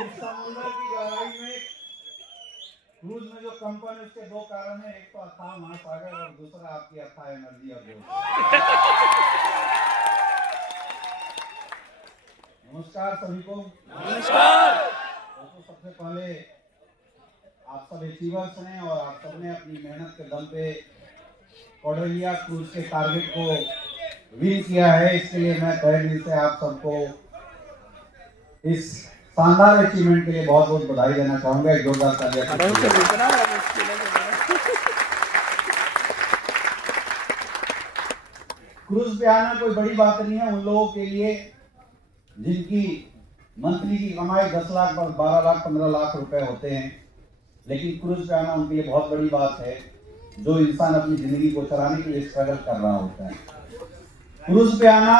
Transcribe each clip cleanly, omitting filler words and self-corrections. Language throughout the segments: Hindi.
इस समुद्र की गहराई में क्रूज में जो कंपन है उसके दो कारण है, एक तो अथाह महासागर और दूसरा आपकी अथाह एनर्जी और जोश। नमस्कार सभी को। नमस्कार। दोस्तों सबसे पहले आप सब अचीवर्स हैं और आप सबने अपनी मेहनत के दम पे कॉर्डेलिया क्रूज के टारगेट को विन किया है। इसके लिए मैं तहे दिल से आप सबको इस शानदार अचीवमेंट के लिए बहुत बहुत बधाई देना चाहूंगा। एक जोरदार तालियां। क्रूज पे आना कोई बड़ी बात नहीं है उन लोगों के लिए जिनकी मंथली की कमाई 10 लाख 12 लाख 15 लाख रुपए होते हैं, लेकिन क्रूज पे आना उनके लिए बहुत बड़ी बात है जो इंसान अपनी जिंदगी को चलाने के लिए स्ट्रगल कर रहा होता है। क्रूज पे आना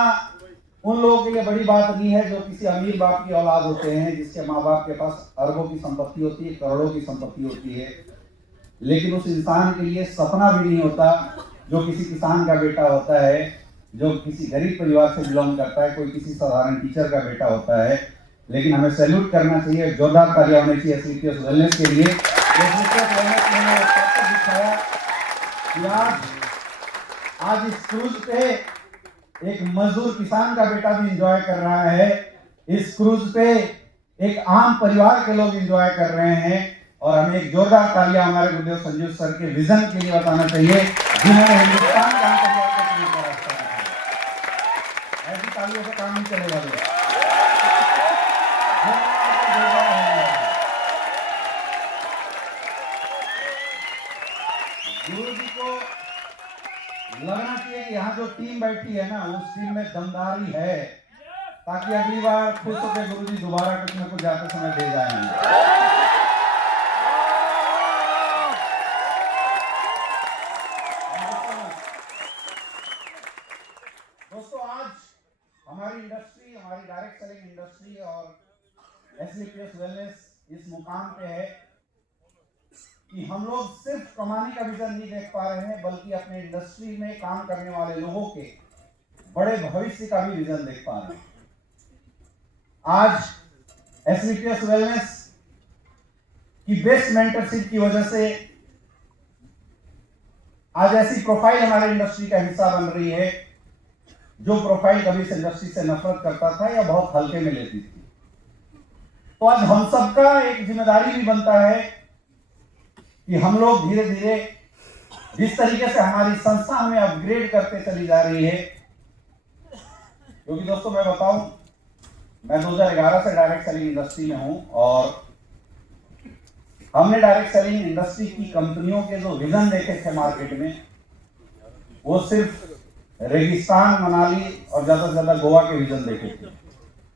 उन लोगों के लिए बड़ी बात नहीं है जो किसी अमीर बाप की औलाद होते हैं, जिसके माँ बाप के पास अरबों की संपत्ति होती है, करोड़ों की संपत्ति होती है, लेकिन उस इंसान के लिए सपना भी नहीं होता जो किसी किसान का बेटा होता है, जो किसी गरीब परिवार से बिलोंग करता है, कोई किसी साधारण टीचर का बेटा होता है। लेकिन हमें सैल्यूट करना चाहिए, जोरदार तालियां होनी चाहिए एसलीपीएस वेलनेस के लिए। एसलीपीएस वेलनेस ने दिखाया कि आज इस क्रूज पे एक मजदूर किसान का बेटा भी एंजॉय कर रहा है। इस क्रूज पे एक आम परिवार के लोग एंजॉय कर रहे हैं और हमें एक जोरदार तालियां हमारे गुरुदेव संजीव सर के विजन के लिए बताना चाहिए, जिन्होंने हिंदुस्तान का रास्ता दिखाया। ऐसी तालियों से काम नहीं चलेगा। गुरु जी को लगना चाहिए कि यहाँ जो टीम बैठी है ना उस टीम में दमदारी है, ताकि अगली बार खुश होकर गुरु जी दोबारा कुछ न कुछ जाते समय दे जाएंगे। दोस्तों आज हमारी इंडस्ट्री, हमारी डायरेक्ट सेलिंग इंडस्ट्री और एसलीपीएस वेलनेस इस मुकाम पे है कि हम लोग सिर्फ कमाने का विजन नहीं देख पा रहे हैं, बल्कि अपने इंडस्ट्री में काम करने वाले लोगों के बड़े भविष्य का भी विजन देख पा रहे हैं। आज एसलीपीएस वेलनेस की बेस्ट मेंटरशिप की वजह से आज ऐसी प्रोफाइल हमारे इंडस्ट्री का हिस्सा बन रही है जो प्रोफाइल कभी इस इंडस्ट्री से नफरत करता था या बहुत हल्के में लेती थी। तो आज हम सबका एक जिम्मेदारी भी बनता है कि हम लोग धीरे धीरे जिस तरीके से हमारी संस्था हमें अपग्रेड करते चली जा रही है, क्योंकि दोस्तों मैं बताऊं, मैं 2011 से डायरेक्ट सेलिंग इंडस्ट्री में हूं और हमने डायरेक्ट सेलिंग इंडस्ट्री की कंपनियों के जो विजन देखे थे मार्केट में, वो सिर्फ रेगिस्तान, मनाली और ज्यादा से ज्यादा गोवा के विजन देखे थे।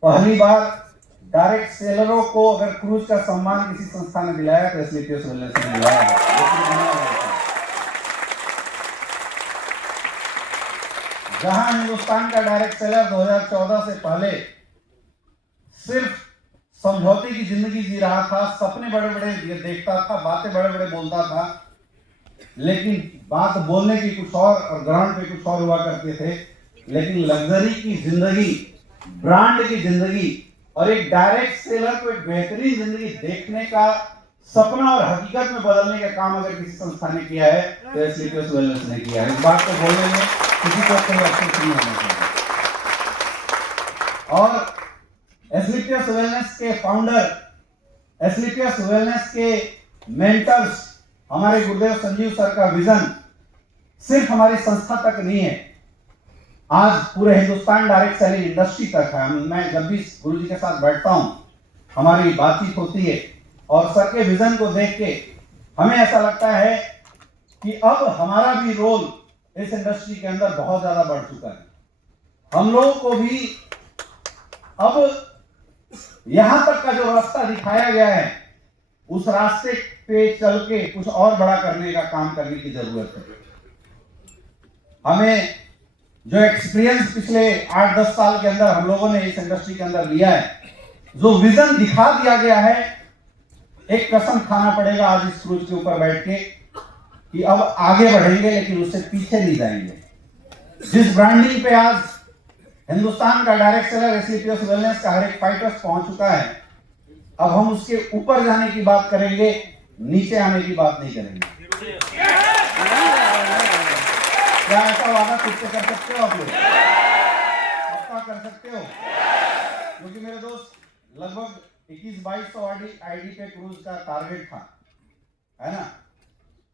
पहली बार डायरेक्ट सेलरों को अगर क्रूज का सम्मान किसी संस्था ने दिलाया तो एसलीपीएस वेलनेस ने दिलाया है। जहां हिंदुस्तान का डायरेक्ट सेलर 2014 से पहले सिर्फ समझौते की जिंदगी जी रहा था, सपने बड़े बड़े देखता था, बातें बड़े बड़े बोलता था, लेकिन बात बोलने की कुछ और ग्राउंड पे कुछ और हुआ करते थे। लेकिन लग्जरी की जिंदगी, ब्रांड की जिंदगी और एक डायरेक्ट सेलर को एक बेहतरीन जिंदगी देखने का सपना और हकीकत में बदलने का काम अगर किसी संस्था ने किया है तो एसलीपीएस वेलनेस ने किया है। इस बात को बोलने में किसी को कोई अफसोस नहीं होना चाहिए। और एसलीपीएस वेलनेस के फाउंडर, एसलीपीएस वेलनेस के मेंटर्स, हमारे गुरुदेव संजीव सर का विजन सिर्फ हमारी संस्था तक नहीं है, आज पूरे हिंदुस्तान डायरेक्ट सेलिंग इंडस्ट्री तक है। मैं जब भी गुरु जी के साथ बैठता हूं, हमारी बातचीत होती है और सर के विजन को देख के हमें ऐसा लगता है कि अब हमारा भी रोल इस इंडस्ट्री के अंदर बहुत ज्यादा बढ़ चुका है। हम लोगों को भी अब यहां तक का जो रास्ता दिखाया गया है, उस रास्ते पे चल के कुछ और बड़ा करने का काम करने की जरूरत है। हमें जो एक्सपीरियंस पिछले 8-10 साल के अंदर हम लोगों ने इस इंडस्ट्री के अंदर लिया है, जो विजन दिखा दिया गया है, एक कसम खाना पड़ेगा आज इस क्रूज के ऊपर बैठ के कि अब आगे बढ़ेंगे लेकिन उससे पीछे नहीं जाएंगे। जिस ब्रांडिंग पे आज हिंदुस्तान का डायरेक्ट सेलर एसलीपीएस वेलनेस का हर एक फाइटर्स पहुंच चुका है, अब हम उसके ऊपर जाने की बात करेंगे, नीचे आने की बात नहीं करेंगे। क्या ऐसा वादा खुद से कर सकते हो आप लोग? पक्का कर सकते हो? क्योंकि मेरे दोस्त लगभग 21-2200 आईडी पे क्रूज का टारगेट था, है ना?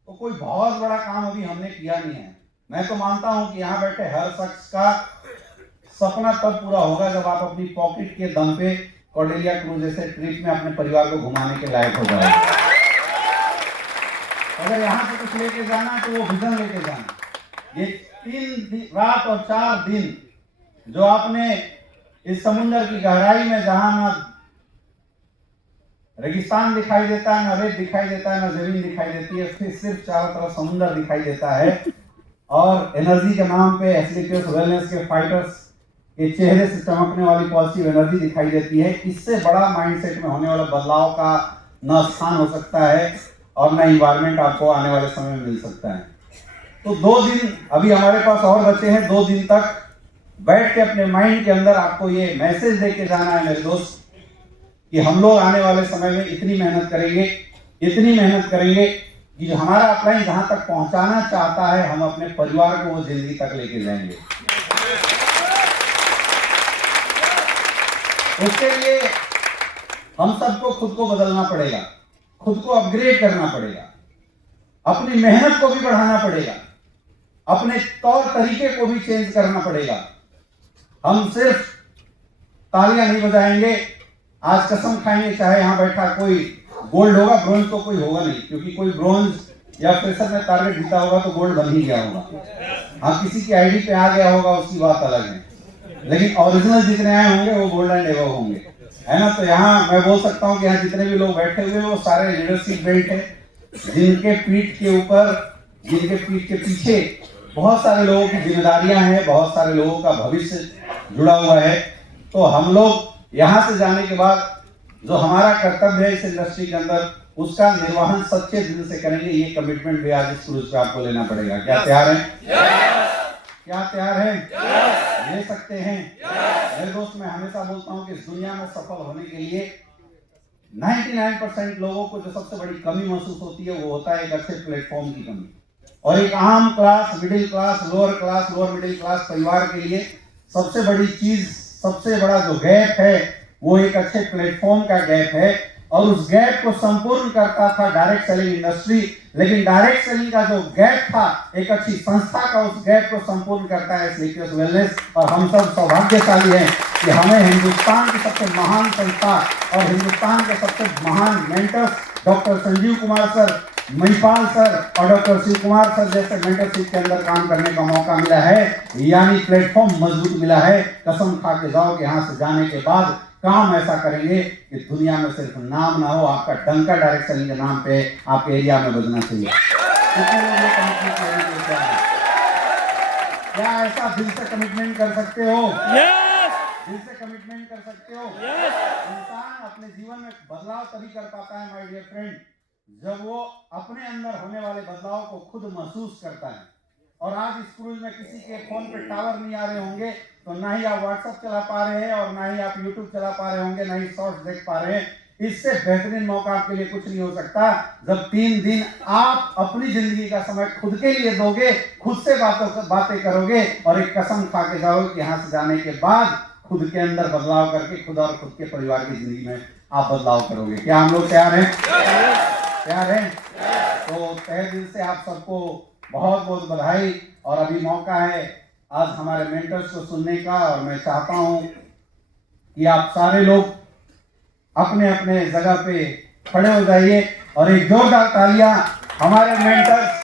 तो कोई बहुत बड़ा काम अभी हमने किया नहीं है। मैं तो मानता हूं कि यहाँ बैठे हर शख्स का सपना तब पूरा होगा जब आप अपनी पॉकेट के दम पे कॉर्डेलिया क्रूज जैसे ट्रिप में अपने परिवार को घुमाने के लायक हो जाए। अगर यहाँ से कुछ लेके जाना तो वो विजन लेके जाना। ये 3 रात और 4 दिन जो आपने इस समुद्र की गहराई में, जहां ना रेगिस्तान दिखाई देता है, ना रेत दिखाई देता है, ना जमीन दिखाई देती है, फिर सिर्फ चारों तरफ समुद्र दिखाई देता है, और एनर्जी के नाम पे एथलीट्स वेलनेस के फाइटर्स के चेहरे से चमकने वाली पॉजिटिव एनर्जी दिखाई देती है। इससे बड़ा माइंडसेट में होने वाला बदलाव का न स्थान हो सकता है और न इन्वायरमेंट आपको आने वाले समय में मिल सकता है। तो 2 दिन अभी हमारे पास और बचे हैं। 2 दिन तक बैठ के अपने माइंड के अंदर आपको ये मैसेज देके जाना है मेरे दोस्त कि हम लोग आने वाले समय में इतनी मेहनत करेंगे कि जो हमारा अपलाइन जहां तक पहुंचाना चाहता है, हम अपने परिवार को वो जिंदगी तक लेके जाएंगे। उसके लिए हम सबको खुद को बदलना पड़ेगा, खुद को अपग्रेड करना पड़ेगा, अपनी मेहनत को भी बढ़ाना पड़ेगा, अपने तौर तरीके को भी चेंज करना पड़ेगा। हम सिर्फ तालियां नहीं बजाएंगे, आज कसम खाएंगे चाहे यहां बैठा कोई गोल्ड होगा, ब्रोंज तो कोई होगा नहीं, क्योंकि कोई ब्रोंज या फ्रेशर में टारगेट जीता होगा तो गोल्ड बन ही गया होगा। हाँ, किसी की आईडी पे आ गया होगा उसकी बात अलग है, लेकिन ओरिजिनल जितने आए होंगे वो गोल्ड एंड एबव होंगे, है ना? तो यहाँ मैं बोल सकता हूँ कि यहाँ जितने भी लोग बैठे हुए वो सारे लीडरशिप बेल्ट है, जिनके पीठ के पीछे बहुत सारे लोगों की जिम्मेदारियां हैं, बहुत सारे लोगों का भविष्य जुड़ा हुआ है। तो हम लोग यहाँ से जाने के बाद जो हमारा कर्तव्य है इस इंडस्ट्री के अंदर, उसका निर्वहन सच्चे दिल से करेंगे। ये कमिटमेंट भी आज इस क्रूज पे आपको लेना पड़ेगा। क्या तैयार हैं? क्या तैयार हैं? ले सकते हैं? मेरे दोस्त, मैं हमेशा बोलता हूँ कि इस दुनिया में सफल होने के लिए 99% लोगों को जो सबसे बड़ी कमी महसूस होती है वो होता है एक अच्छे प्लेटफॉर्म की कमी। और एक आम class, middle class, lower middle class परिवार के लिए सबसे बड़ी चीज, सबसे बड़ा जो गैप है वो एक अच्छे प्लेटफॉर्म का गैप है। और उस गैप को संपूर्ण करता था डायरेक्ट सेलिंग इंडस्ट्री, लेकिन डायरेक्ट सेलिंग का जो गैप था एक अच्छी संस्था का, उस गैप को संपूर्ण करता है एथलीट्स वेलनेस। और हम सब सौभाग्यशाली हैं कि हमें हिंदुस्तान की सबसे महान संस्था और हिंदुस्तान के सबसे महान mentors doctor Sanjeev Kumar sir, Mahipal sir और डॉक्टर शिव कुमार सर जैसे मेंटरशिप के अंदर काम करने का मौका मिला है, यानी प्लेटफॉर्म मजबूत मिला है। कसम खा के जाओ कि यहाँ से जाने के बाद काम ऐसा करेंगे कि दुनिया में सिर्फ नाम ना हो, आपका डंका डायरेक्ट सेलिंग के नाम पे आपके एरिया में बजना चाहिए। क्या ऐसा दिल से कमिटमेंट कर सकते हो? दिल से कमिटमेंट कर सकते हो? इंसान अपने जीवन में बदलाव तभी कर पाता है माय डियर फ्रेंड, जब वो अपने अंदर होने वाले बदलाव को खुद महसूस करता है। और आज इस क्रूज में किसी के फोन पे टावर नहीं आ रहे होंगे, तो ना ही आप व्हाट्सएप चला पा रहे हैं और ना ही आप यूट्यूब चला पा रहे होंगे, ना ही शॉर्ट्स देख पा रहे हैं। इससे बेहतरीन मौका आपके लिए कुछ नहीं हो सकता जब 3 दिन आप अपनी जिंदगी का समय खुद के लिए दोगे, खुद से बातें करोगे और एक कसम खा के जाओगे कि यहाँ से जाने के बाद खुद के अंदर बदलाव करके खुद और खुद के परिवार की जिंदगी में आप बदलाव करोगे। क्या हम लोग तैयार हैं? तैयार हैं? तो तहे दिल से आप सबको बहुत बहुत बधाई। और अभी मौका है आज हमारे मेंटर्स को सुनने का, और मैं चाहता हूं कि आप सारे लोग अपने अपने जगह पे खड़े हो जाइए और एक जोरदार तालियां हमारे मेंटर्स